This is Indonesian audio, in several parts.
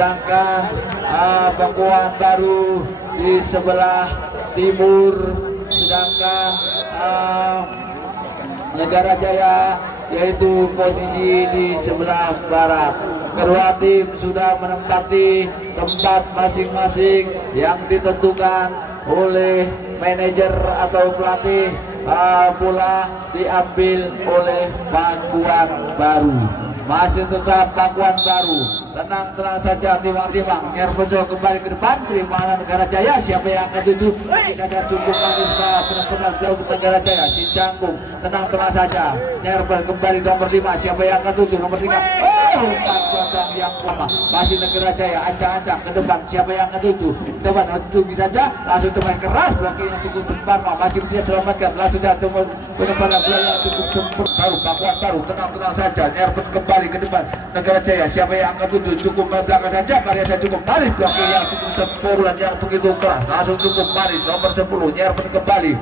Sedangkan Pakuan Baru di sebelah timur, sedangkan Negara Jaya yaitu posisi di sebelah barat. Kedua tim sudah menempati tempat masing-masing yang ditentukan oleh manajer atau pelatih, pula diambil oleh Pakuan Baru. Masih tetap Pakuan Baru, tenang saja, timbang-timbang. Nyerpeso kembali ke depan, terima Negara Jaya. Siapa yang akan duduk? Ini saja cukup bagus, benar-benar jauh ke Negara Jaya. Si Canggung, tenang saja. Nyerpes kembali nomor 5. Siapa yang akan duduk? Nomor 3. Pakuan yang lama. Masih Negara Jaya, ancang-ancang ke depan. Siapa yang akan duduk? Depan duduk saja, langsung teman keras. Blokir yang cukup sempat, masih dia selamatkan. Langsung saja penempatan bola yang cukup sempurna. Baru Pakuan Baru, tenang saja. Nyerpes kembali ke depan Negara Jaya. Siapa yang akan tuju? Cukup belakang saja, karya saya cukup maris. Blokir yang cukup sempurna, yang begitu keras. Langsung cukup maris, nomor 10. Nyerpen kembali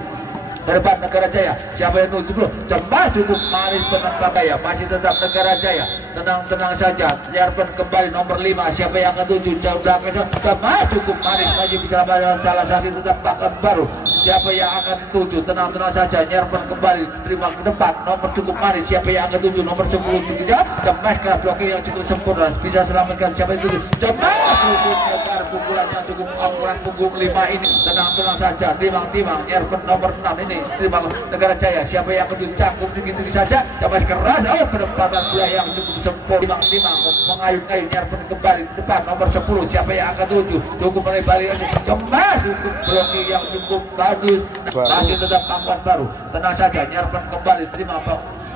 ke depan Negara Jaya. Siapa yang tuju? Cepat, cukup maris penempatan Jaya. Masih tetap Negara Jaya, tenang saja. Nyerpen kembali nomor 5. Siapa yang akan tuju? Jauh belakang cepat, cukup maris. Masih bisa melawan salah satu, tetap Pakuan Baru. Siapa yang akan dituju? Tenang saja. Nyerpen kembali, terima ke depan. Nomor cukup manis. Siapa yang akan tuju? Nomor 10 juga. Cemas keras, blokir yang cukup sempurna. Bisa selamatkan. Siapa yang tuju? Cemas, pukulan pukulan yang cukup akurat punggung 5 ini. Tenang saja. Timbang. Nyerpen nomor 6 ini. Terima Negara Jaya. Siapa yang akan tuju? Canggung tinggi saja. Cemas keras. Penempatan bola yang cukup sempurna. Timbang mengayun-ayun. Nyerpen kembali ke depan. Nomor 10. Siapa yang akan tuju? Cukup balik. Cemas, cukup blokir yang cukup bagus. Masih tetap Pakuan Baru, tenang saja. Nyerpen kembali, terima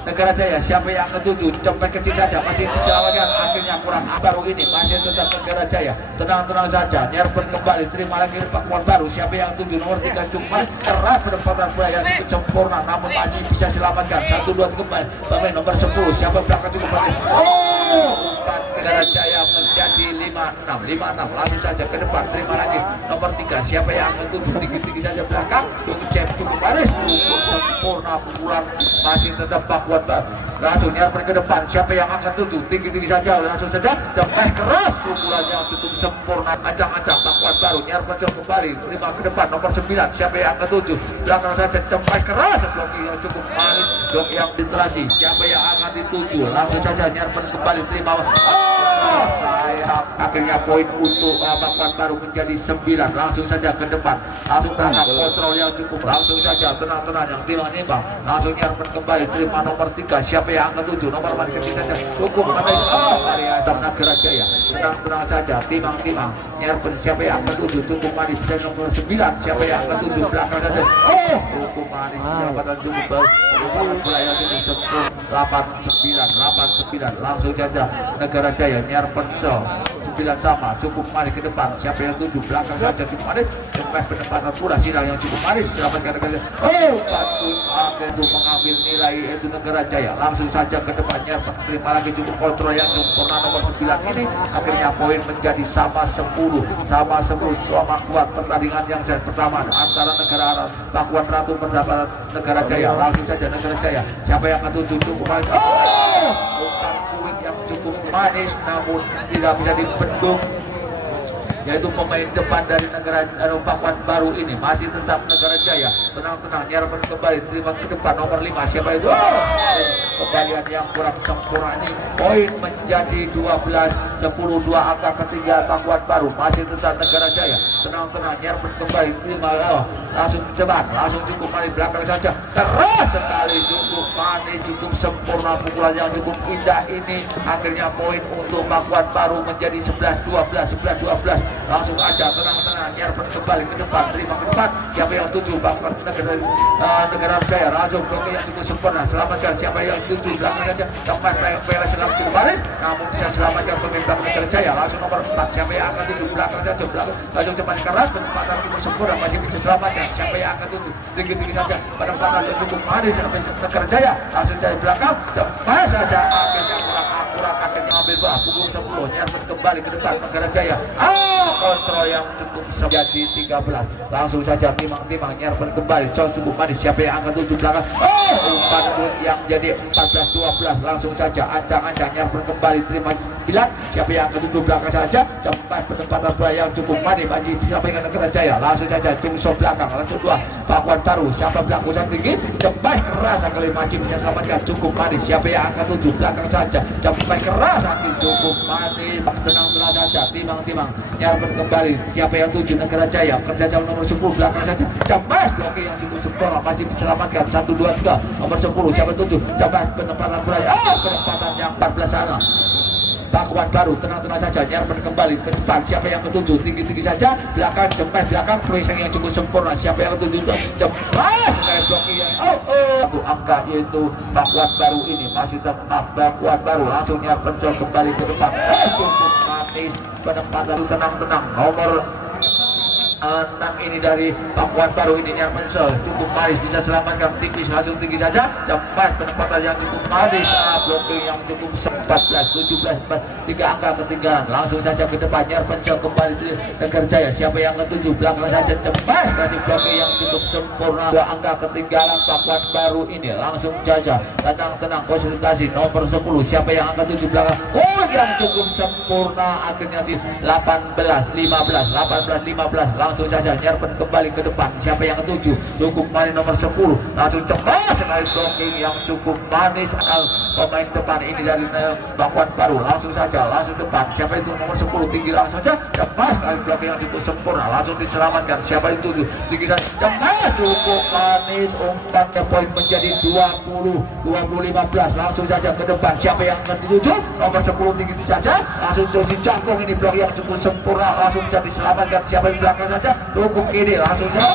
Negara Jaya. Siapa yang akan tuju? Cepat kecil saja, masih diselamatkan. Akhirnya kurang. Baru ini masih tetap Negara Jaya, tenang saja. Nyerpen kembali, terima lagi Pakuan Baru. Siapa yang tuju? Nomor 3 cukup keras penempatan bola yang cukup sempurna, namun masih bisa selamatkan. 1-2 kembali pemain nomor 10. Siapa belakang cukup balik? Negara Jaya menjadi 5-6. Langsung saja ke depan, terima lagi nomor 3. Siapa yang akan tuju? Tinggi saja belakang, cukup baris, cukup sempurna pukulan. Masih tetap Pakuan Baru. Langsung nyerpen ke depan. Siapa yang akan tuju? Tinggi saja, langsung saja. Cepat keras, pukulan yang cukup sempurna. Ancang-ancang Pakuan Baru. Nyerpen kembali, terima ke depan nomor 9. Siapa yang akan tuju? Belakang saja, cepat keras, blokir yang cukup manis, blok yang filtrasi. Siapa yang akan dituju? Langsung saja nyerpen kembali, terima. Sayang, akhirnya poin untuk Pakuan Baru menjadi 9. Langsung saja ke depan, langsung berangkat kontrol yang cukup. Langsung saja tenang yang timbang. Langsung nyerpen kembali, terima nomor 3. Siapa yang akan tuju? Nomor manis ketiga saja, cukup karya Negara Jaya. Tenang saja, timbang. Nyerpen siapa yang akan tuju? Cukup manis, nomor 9. Siapa yang akan tuju? Belakang saja. Cukup manis, jabatan cukup bagus. Bola yang cukup sempurna. 8-9. Langsung saja Negara Jaya. Nyerpen 9 sama, cukup manis ke depan. Siapa yang tuju? Belakang saja, cukup manis. Cepat penempatan pula silang yang cukup manis. Selamatkan Negara Jaya. Itu mengambil nilai itu Negara Jaya. Langsung saja ke depan. Nyerpen, terima lagi, cukup kontrol yang sempurna nomor 9 ini. Akhirnya poin menjadi sama 10. Sama kuat pertandingan yang set pertama antara Negara Arab Pakuan Ratu bersama Negara Jaya. Langsung saja Negara Jaya. Siapa yang akan tuju? Cukup manis. Bukan kuit yang cukup manis, namun tidak bisa dibendung, yaitu pemain depan dari Negara Pakuan Baru ini. Masih tetap Negara Jaya, tenang. Nyerpen kembali, terima ke depan nomor 5. Siapa itu? Kembalian yang kurang sempurna ini. Poin menjadi 12-10. 2 angka ketiga Pakuan Baru. Masih tetap Negara Jaya. tenang nyerpen kembali terima langsung ke depan langsung cukup manis belakang saja keras sekali cukup manis cukup sempurna pukulan yang cukup indah ini akhirnya poin untuk Pakuan Baru menjadi 11-12 langsung aja tenang nyerpen kembali ke depan terima ke depan siapa yang tuju Pakuan Negara Jaya langsung bloke yang cukup sempurna selamatkan siapa yang tuju belakang saja tempat PLS selamat kembali namun bisa selamatkan pemain Negara Jaya langsung nomor 4 siapa yang akan tuju belakang saja belakang langsung cepat keras penempatan cukup sempurna masih bisa selamatkan siapa yang akan tuju tinggi saja penempatan yang cukup manis sampai Negara Jaya langsung dari belakang cepat saja akhirnya kurang akurat akhirnya ambil bola pukul 10 nyerpen kembali ke depan Negara Jaya kontrol yang cukup jadi 13 langsung saja timang nyerpen kembali cukup manis siapa yang akan tuju belakang umpan yang jadi 14-12 langsung saja ancang-ancang nyerpen kembali terima bilang siapa yang akan tuju belakang saja cepat penempatan bola yang cukup manis bagi siapa yang Negara Jaya langsung saja tungso belakang langsung dua Pakuan Baru siapa belakang tinggi cepat keras kali Maji bisa selamatkan cukup manis siapa yang akan tuju belakang saja cepat keras cukup manis tenang saja timang nyerpen kembali siapa yang tuju Negara Jaya kerja jam nomor 10 belakang saja cepat bloke yang cukup sempurna masih diselamatkan 1, 2, 3 nomor 10 siapa tuju cepat penempatan bola penempatan yang 14 sana Pakuan Baru tenang saja nyerpen kembali ke depan siapa yang ketujuh tinggi saja belakang cepat belakang pressing yang cukup sempurna siapa yang ketujuh cepat sekali bloki yang angka yaitu Pakuan Baru ini masih tetap Pakuan Baru langsung nyerpen kembali ke depan cukup manis penempatan tenang nomor 6 ini dari Pakuan Baru ini nyerpen cukup manis bisa selamatkan tinggi langsung tinggi saja cepat penempatan yang cukup manis blocking yang cukup 14-17 3 angka ketinggalan langsung saja ke depan nyerpen kembali Negara Jaya siapa yang ketujuh belakang saja cepat berarti blocking yang cukup sempurna 2 angka ketinggalan Pakuan Baru ini langsung saja tenang konsultasi nomor 10 siapa yang angka 7 belakang yang cukup sempurna akhirnya di 18-15 langsung saja nyerpen kembali ke depan siapa yang ketujuh cukup manis nomor 10 langsung cepat sekali blocking yang cukup manis pemain depan ini dari Pakuan Baru langsung depan siapa itu nomor 10 tinggi langsung saja cepat sekali blocking yang cukup sempurna langsung diselamatkan siapa itu tinggi saja cepat cukup manis umpannya poin menjadi 20-15 langsung saja ke depan siapa yang ketujuh nomor 10 tinggi saja langsung Josi Cangkong ini blok yang cukup sempurna langsung jadi diselamatkan siapa yang belakang saja cukup kiri langsung saja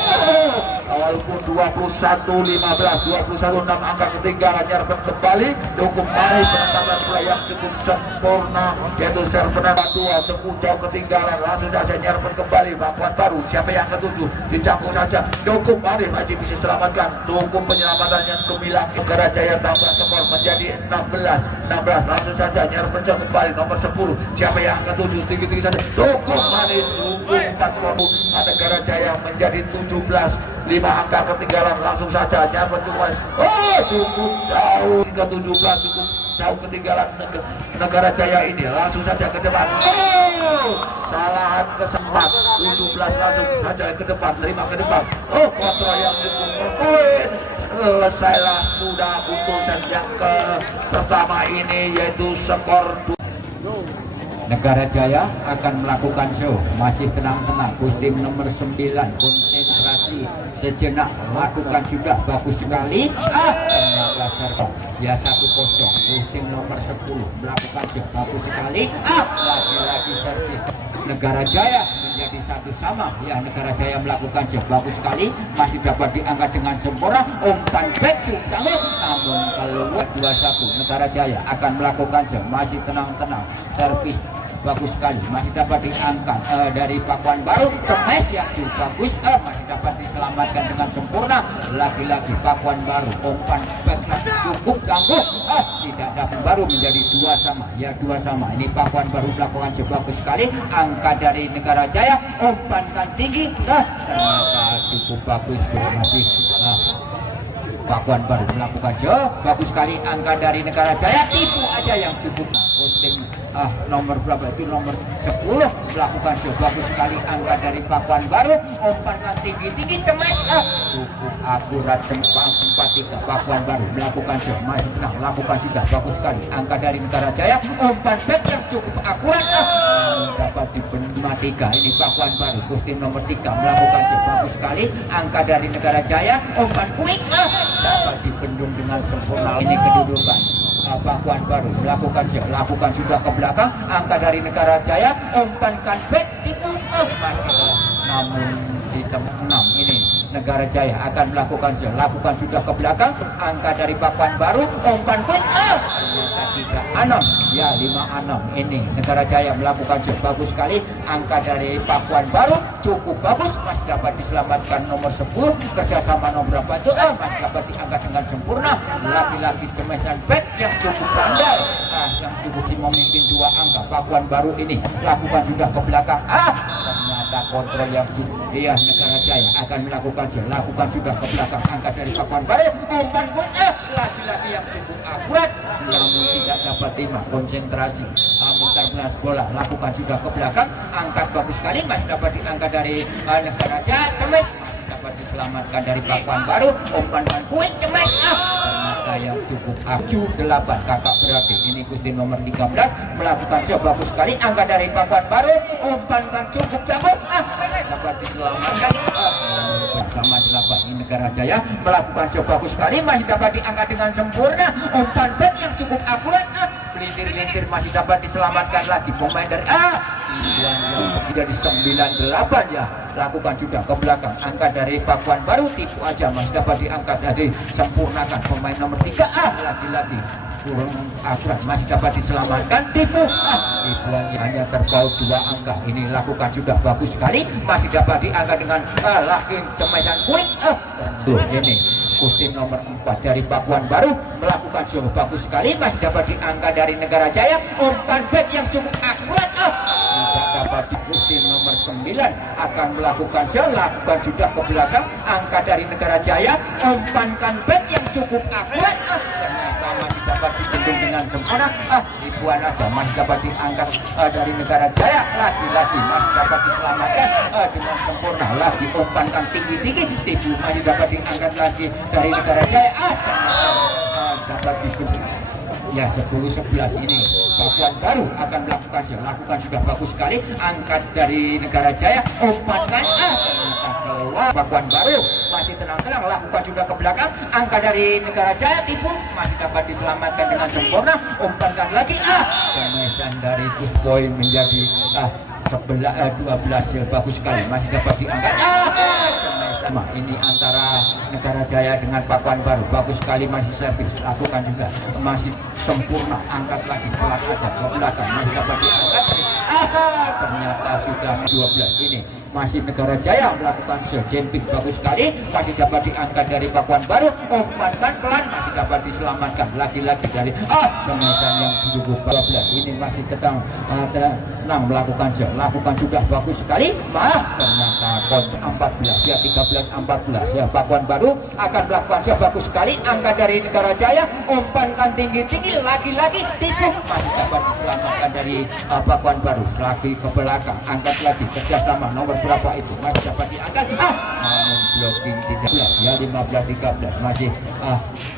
walaupun 21-15 21-6 angka ketinggalan nyerpen kembali cukup manis penempatan bola yang cukup sempurna yaitu servenan 2 cukup jauh ketinggalan langsung saja nyerpen kembali Pakuan Baru siapa yang ketujuh dicangkung saja cukup manis masih bisa selamatkan cukup penyelamatan yang gemilang Negara Jaya tambah skor menjadi 16 langsung saja nyerpen kembali nomor 10 siapa yang ketujuh tinggi saja cukup manis cukup 4 Negara Jaya menjadi 17 5 angka ketinggalan langsung saja nyerpen kembali cukup jauh hingga 17 cukup jauh ketinggalan Negara Jaya ini langsung saja ke depan salahan kesempat 17 langsung saja ke depan terima ke depan kontrol yang cukup poin selesailah sudah untuk set yang ke pertama ini yaitu skor Negara Jaya akan melakukan show masih tenang tim nomor 9 konsentrasi sejenak lakukan sudah bagus sekali ternyata serta ya 1-0 tim nomor 10 melakukan show bagus sekali lagi-lagi servis Negara Jaya menjadi 1-1 ya Negara Jaya melakukan show bagus sekali masih dapat diangkat dengan sempurna umpan back namun keluar 2-1 Negara Jaya akan melakukan show masih tenang servis bagus sekali masih dapat diangkat dari Pakuan Baru kemes yang juga bagus masih dapat diselamatkan dengan sempurna lagi-lagi Pakuan Baru umpan back cukup tangguh tidak dapat Baru menjadi 2-2 ya 2-2 ini Pakuan Baru melakukan bagus sekali angka dari Negara Jaya umpankan tinggi ternyata cukup bagus masih Pakuan Baru melakukan bagus sekali angka dari Negara Jaya itu aja yang cukup kostum nomor berapa itu, nomor 10 melakukan show bagus sekali. Angka dari Pakuan Baru, umpankan tinggi-tinggi cemen, cukup akurat. 4-3 Pakuan Baru melakukan show, masih tenang, lakukan sudah bagus sekali. Angka dari Negara Jaya, umpan back yang cukup akurat, dapat dibendung 3. Ini Pakuan Baru, kostum nomor 3 melakukan show bagus sekali. Angka dari Negara Jaya, umpan quick, dapat dibendung dengan sempurna. Ini kedudukan Pakuan Baru melakukan show, lakukan sudah ke belakang. Angka dari Negara Jaya, umpankan back tipu, namun di tempat 6 ini Negara Jaya akan melakukan show, lakukan sudah ke belakang. Angka dari Pakuan Baru, umpan quick, ternyata 3-6 ya, 5-6. Ini Negara Jaya melakukan show bagus sekali. Angka dari Pakuan Baru cukup bagus, masih dapat diselamatkan nomor 10 kerjasama nomor berapa itu, masih dapat diangkat dengan sempurna. Lagi-lagi cemesan back yang cukup pandai, yang cukup memimpin 2 angka. Pakuan Baru ini lakukan sudah ke belakang, ternyata kontrol yang cukup. Iya, Negara Jaya akan melakukan show, lakukan sudah ke belakang. Angka dari Pakuan Baru, umpan quick, lagi-lagi yang cukup akurat, namun tidak dapat 5. Konsentrasi, mutar bola, lakukan sudah ke belakang. Angkat bagus sekali, masih dapat diangkat dari Negara Jaya, cemek, masih dapat diselamatkan dari Pakuan Baru. Umpan quick, cemek, ternyata yang cukup aju 8 kakak berarti. Ini kostum nomor 13 melakukan show bagus sekali. Angka dari Pakuan Baru, umpankan cukup dapat, dapat diselamatkan bersama 8. Ini Negara Jaya melakukan show bagus sekali, masih dapat diangkat dengan sempurna. Umpan back yang cukup akurat, pelintir-pelintir masih dapat diselamatkan lagi. Pemain dari yang jadi 98 ya, lakukan sudah ke belakang. Angka dari Pakuan Baru tipu aja, masih dapat diangkat, jadi sempurnakan. Pemain nomor 3 lagi-lagi kurang akurat, masih dapat diselamatkan. Tipu tipuannya hanya terpaut 2 angka. Ini lakukan sudah bagus sekali, masih dapat diangkat dengan lagi cemesan quick. Ini kostum nomor 4 dari Pakuan Baru melakukan show bagus sekali, masih dapat diangkat dari Negara Jaya. Umpan back yang cukup akurat, tidak dapat. Di kostum nomor 9 akan melakukan show, lakukan sudah ke belakang. Angka dari Negara Jaya, umpankan back yang cukup akurat, ternyata masih dapat dibendung dengan sempurna. Tipuan aja, masih dapat diangkat dari Negara Jaya. Lagi-lagi masih dapat diselamatkan dengan sempurna. Lagi umpankan tinggi-tinggi, tipu, masih dapat diangkat lagi dari Negara Jaya. Dapat dibendung ya. 10-11 ini Pakuan Baru akan melakukan show, lakukan sudah bagus sekali. Angkat dari Negara Jaya, umpankan, ternyata keluar. Pakuan Baru masih tenang-tenang, lakukan sudah ke belakang. Angka dari Negara Jaya tipu, masih dapat diselamatkan dengan sempurna. Umpankan lagi, pemesan dari good point menjadi 12 ya, bagus sekali, masih dapat diangkat. Sama ini antara Negara Jaya dengan Pakuan Baru, bagus sekali, masih servis, lakukan juga, masih sempurna. Angkat lagi, pelan aja ke belakang, masih dapat diangkat. Ternyata sudah 12. Ini masih Negara Jaya melakukan show, jumping bagus sekali, masih dapat diangkat dari Pakuan Baru. Umpankan pelan, masih dapat diselamatkan. Lagi-lagi dari pemesan yang 12. Ini masih tenang melakukan show, lakukan sudah bagus sekali. Ternyata 14 ya, 13-14 ya. Pakuan Baru akan melakukan show bagus sekali. Angka dari Negara Jaya, umpankan tinggi-tinggi, lagi-lagi tipu, masih dapat diselamatkan dari Pakuan Baru. Lagi ke belakang, angkat lagi, kerjasama nomor berapa itu, masih dapat diangkat. Namun blocking tidak ya. 15-13 masih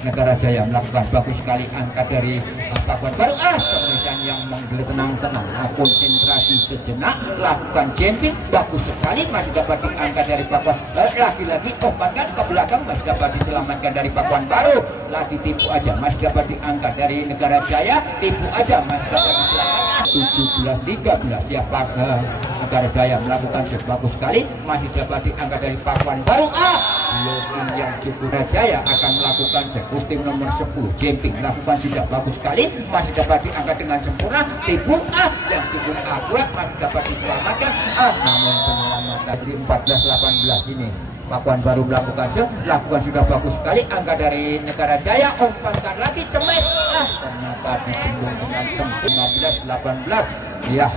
Negara Jaya melakukan bagus sekali. Angka dari Pakuan Baru, pemesan yang menggele tenang-tenang, konsentrasi sejenak, lakukan jumping bagus sekali, masih dapat diangkat dari Pakuan Baru. Lagi-lagi umpankan ke belakang, masih dapat diselamatkan dari Pakuan Baru. Lagi tipu aja, masih dapat diangkat dari Negara Jaya. Tipu aja, masih dapat diselamatkan. 17-13 ya, Negara Jaya melakukan show bagus sekali, masih dapat diangkat dari Pakuan Baru. Blocking yang cukup. Jaya akan melakukan show, kostum nomor 10 jumping, lakukan sudah bagus sekali, masih dapat diangkat dengan sempurna. Tipu yang cukup akurat, masih dapat diselamatkan. Namun penyelamatan di 14-18 ini Pakuan Baru melakukan show, lakukan sudah bagus sekali. Angka dari Negara Jaya, umpankan lagi, cemes, ternyata dibendung dengan sempurna. 15-18 ya,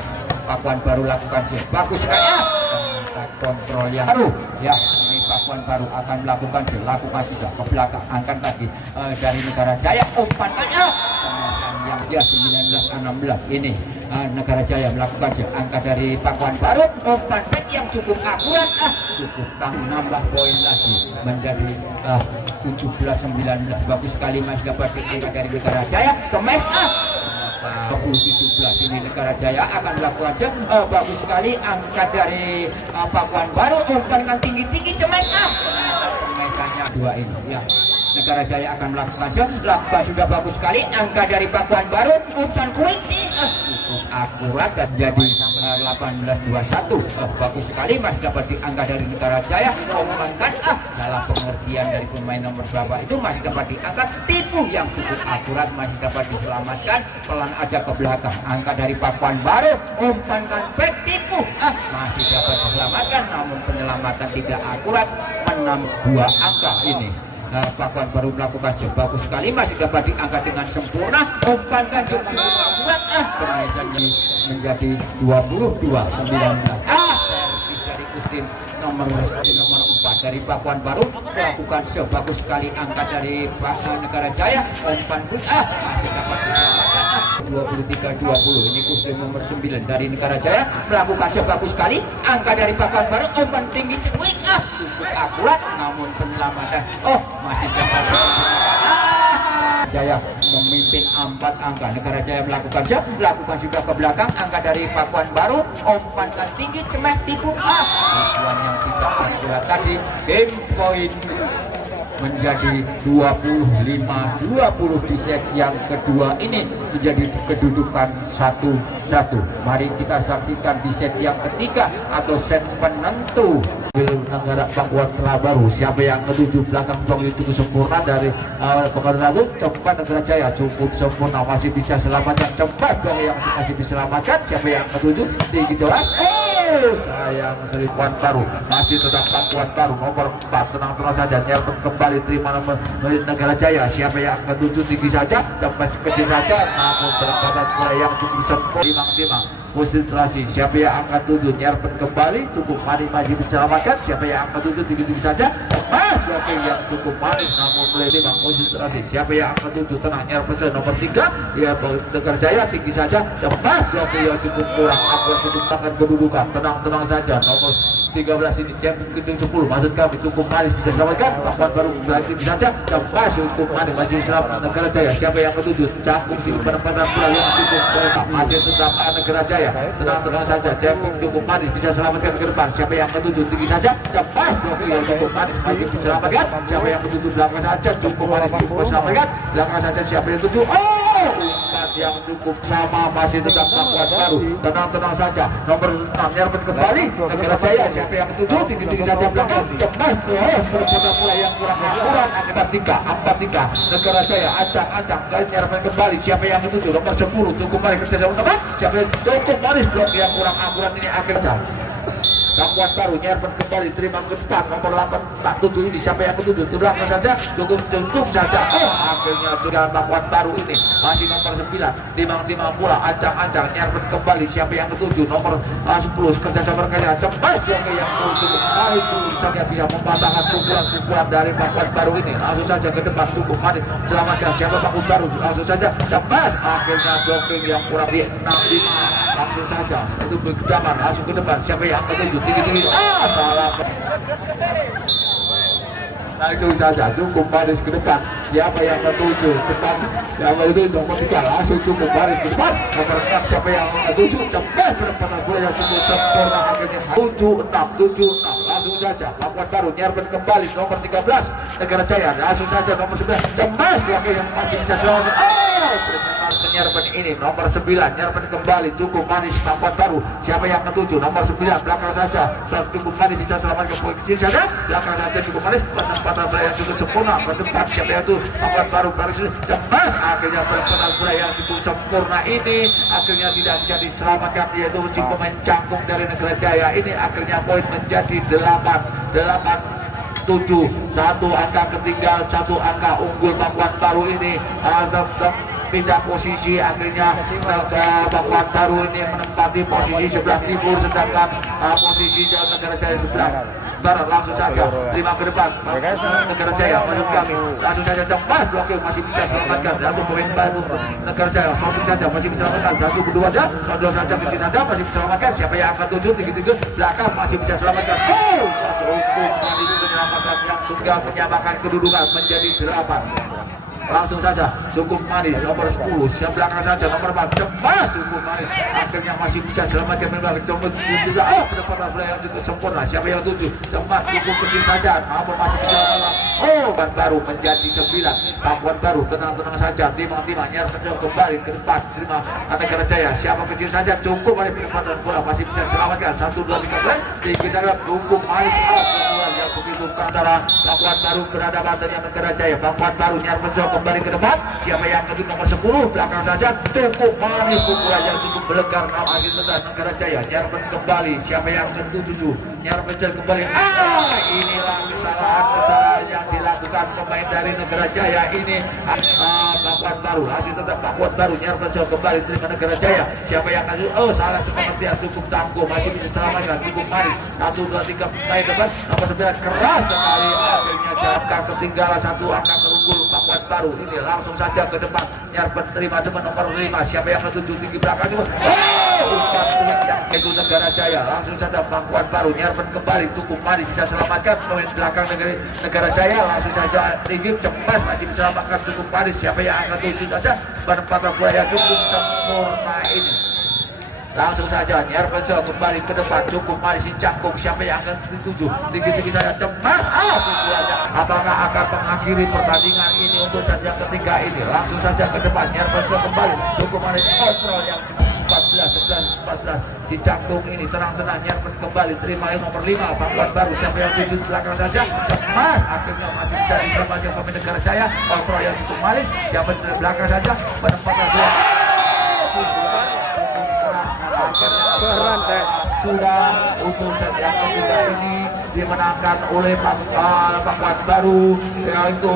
Pakuan Baru lakukan show bagus sekali. Ternyata kontrol yang baru ya. Ini Pakuan Baru akan melakukan show, lakukan sudah ke belakang. Angkat lagi dari Negara Jaya, umpankan yang ya 19-16 ini Negara Jaya melakukan angka dari Pakuan Baru, umpan back yang cukup akurat, cukup nambah poin lagi menjadi 17-19. Bagus sekali masih dapat angka dari Negara Jaya. Kemes 17 ini Negara Jaya akan melakukan bagus sekali angka dari Pakuan Baru, umpan tinggi-tinggi cemes kemesannya 2 ini ya. Negara Jaya akan melakukan lakukan sudah bagus sekali angka dari Pakuan Baru, umpan quick cukup akurat dan jadi 18-21. Bagus sekali masih dapat diangkat dari Negara Jaya. Umpankan dalam pengertian dari pemain nomor berapa itu masih dapat diangkat, tipu yang cukup akurat masih dapat diselamatkan, pelan aja ke belakang angka dari Pakuan Baru, umpankan back tipu masih dapat diselamatkan, namun penyelamatan tidak akurat, menang 2 angka ini. Pakuan Baru melakukan bagus sekali masih dapat diangkat dengan sempurna, umpankan cukup akurat kemesannya menjadi 22-19. Servis dari Kustin nomor 4 dari Pakuan Baru melakukan bagus sekali angkat dari Negara Jaya, umpan masih dapat diselamatkan 23-20. Ini Kustin nomor 9 dari Negara Jaya melakukan bagus sekali angka dari Pakuan Baru, umpan tinggi cukup akurat, namun penyelamatan masih dapat Jaya memimpin 4 angka. Negara Jaya melakukan sudah ke belakang angka dari Pakuan Baru, umpankan tinggi cemas tipu tipuan yang tidak akurat tadi. Game point menjadi 25-20 di set yang kedua ini menjadi kedudukan 1-1. Mari kita saksikan di set yang ketiga atau set penentu. Negara Pakuan Baru, siapa yang ketujuh belakang tong itu sempurna dari Pakuan Baru, cepat Negara Jaya cukup sempurna masih bisa selamatkan, cepat yang masih diselamatkan, siapa yang ketujuh tinggi jelas sayang Pakuan Baru masih tetap Pakuan Baru nomor 4, tenang saja, nyerpet kembali terima nomor Negara Jaya, siapa yang ketujuh tinggi saja, dapat kecil saja, namun terdapat bola yang cukup sempurna timang konsentrasi, siapa yang angkat 7 nyerpet kembali, cukup manis masih diselamatkan, siapa yang angkat 7 tinggi-tinggi saja, oke yang cukup manis namun mulai timang konsentrasi, siapa yang angkat 7 tenang nyerpet nomor 3 ya Negara Jaya tinggi saja, oke yang cukup kurang akur cukup tangan kedudukan, tenang saja nomor 13 ini champion ke-10 maksud kami cukup manis bisa selamatkan, Pakuan Baru berarti saja pas untuk manis masih selamat Negara Jaya, siapa yang ketujuh cakung di penempatan bola yang cukup masih tetap Negara Jaya, tenang saja champion cukup manis bisa selamatkan ke depan, siapa yang ketujuh tinggi saja pas yang cukup manis masih bisa selamatkan, siapa yang ketujuh belakang saja cukup manis bisa selamatkan, belakang saja siapa yang ketujuh umpan yang cukup sama masih tetap Pakuan Baru, tenang saja nomor 6 nyerpet kembali Negara Jaya, siapa yang ketujuh tinggi-tinggi saja belakang cemas berputar bola yang kurang akurat, angkat 4-3 Negara Jaya acak-acak nyerpet kembali, siapa yang ketujuh nomor 10 cukup manis kerja teman, siapa yang cukup manis blok yang kurang akurat ini akhirnya Pakuan Baru nyerpet kembali terima ke start nomor 8-7 ini, siapa yang ketujuh belakang saja cukup saja akhirnya dengan Pakuan Baru ini masih nomor 9 timang bola acang-acang nyerpet kembali, siapa yang ketujuh nomor 10 kerjasama rekannya cepat yang cukup manis saja bisa mematahkan pukulan dari Pakuan Baru ini, langsung saja ke depan cukup manis selamatkan siapa Pakuan Baru, langsung saja cepat akhirnya blocking yang kurang di 6-5 langsung saja itu berkedaman langsung ke depan, siapa yang ketujuh tinggi-tinggi salah langsung saja cukup baris ke depan, siapa yang ketujuh cepat, siapa itu nomor 3 langsung cukup baris ke depan, nomor 6 siapa yang ketujuh cepat penempatan bola yang cukup sempurna akhirnya 7-6 langsung saja Pakuan Baru nyerpet kembali nomor 13 Negara Jaya, langsung saja nomor 11 cepat yang masih bisa selamat penyerban ini nomor 9 nyerban kembali cukup manis Pakuan Baru, siapa yang ketujuh nomor 9 belakang saja cukup manis bisa selamatkan poin kecil saja, belakang saja cukup manis penempatan bola yang cukup sempurna bertempat, siapa yang itu Pakuan Baru garis cepat akhirnya penempatan bola yang cukup sempurna ini akhirnya tidak bisa diselamatkan, yaitu si pemain cangkung dari Negara Jaya ini akhirnya poin menjadi 8-7 satu angka ketinggal, satu angka unggul Pakuan Baru ini pindah posisi akhirnya Pakuan Baru ini menempati posisi sebelah timur sedangkan posisi Negara Jaya sebelah Barat langsung saja 5 ke depan Negara Jaya masuk kami langsung saja tempat blokir masih bisa selamatkan satu pemain baru Negara Jaya masuk saja masih bisa selamatkan satu kedua saja kedua saja mungkin saja masih bisa selamatkan siapa yang akan tuju tinggi-tinggi belakang masih bisa selamatkan satu hukum kali menyelamatkan yang tunggal menyamakan kedudukan menjadi 8 langsung saja cukup manis nomor 10 siap belakang saja nomor 4 cepat cukup manis akhirnya masih bisa selamatkan memang coba juga pendapatan bola yang cukup sempurna siapa yang tuju cepat cukup kecil saja namun masih bisa ban baru menjadi 9 Pakuan baru tenang-tenang saja timang-timang nyerap kembali ke depan terima Negara Jaya siapa kecil saja cukup manis pendapatan bola masih bisa selamatkan 1 2 3 kita lihat cukup manis yang begitu antara Pakuan baru berhadapan dengan Negara Jaya Pakuan baru nyerap kembali ke depan siapa yang kedua nomor 10 belakang saja cukup manis pukulan yang cukup belegar akhir tentang Negara Jaya nyarpen kembali siapa yang ke-7 nyarpen kembali inilah kesalahan yang dilakukan pemain dari Negara Jaya ini Pakuan baru hasil tetap Pakuan baru nyarpen kembali terima Negara Jaya siapa yang kasih salah seperti yang cukup tangguh masih bisa selamatkan cukup manis 1 2 3 pemain depan nomor 9 keras sekali akhirnya jangka ketinggalan 1 angka terunggul Pakuan baru ini langsung saja ke depan nyarpen terima teman nomor 5 siapa yang ke-7 tinggi belakang umpan sulit yang itu Negara Jaya langsung saja Pakuan baru nyarpen kembali cukup manis bisa selamatkan pemain belakang Negara Jaya langsung saja tinggi cepat masih bisa selamatkan cukup manis siapa yang akan tuju saja penempatan bola yang cukup sempurna ini langsung saja nyarpen kembali ke depan cukup manis si Cangkung siapa yang akan dituju tinggi-tinggi saya cepat apakah akan mengakhiri pertandingan ini untuk set yang ketiga ini langsung saja ke depan nyarpen kembali cukup manis kontrol yang 14 di Cangkung ini tenang-tenang nyarpen kembali terima nomor 5 Pakuan baru siapa yang tuju belakang saja cepat akhirnya masih bisa diselamatkan pemain Negara Jaya kontrol yang cukup manis siapa di belakang saja penempatan bola sudah untuk set yang ketiga ini dimenangkan oleh Pakuan baru yaitu